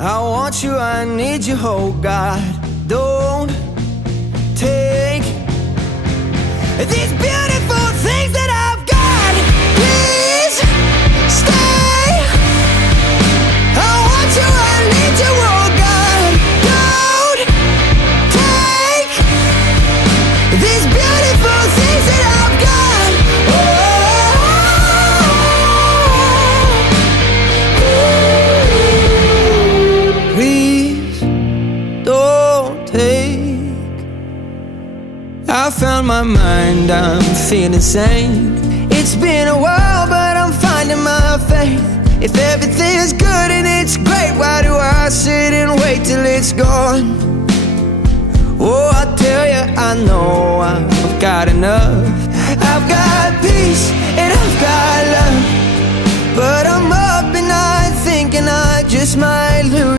I want you, I need you, oh God. Don't take these beautiful things that I've got. Please stay. I want you, I need you, oh God. Don't take these beautiful things that I've got. Please don't take. I found my mind, I'm feeling sane. It's been a while, but I'm finding my faith. If everything's good and it's great, why do I sit and wait till it's gone? Oh, I tell you, I know I've got enough. I've got peace and I've got love, but I'm up and I'm thinking I just might lose.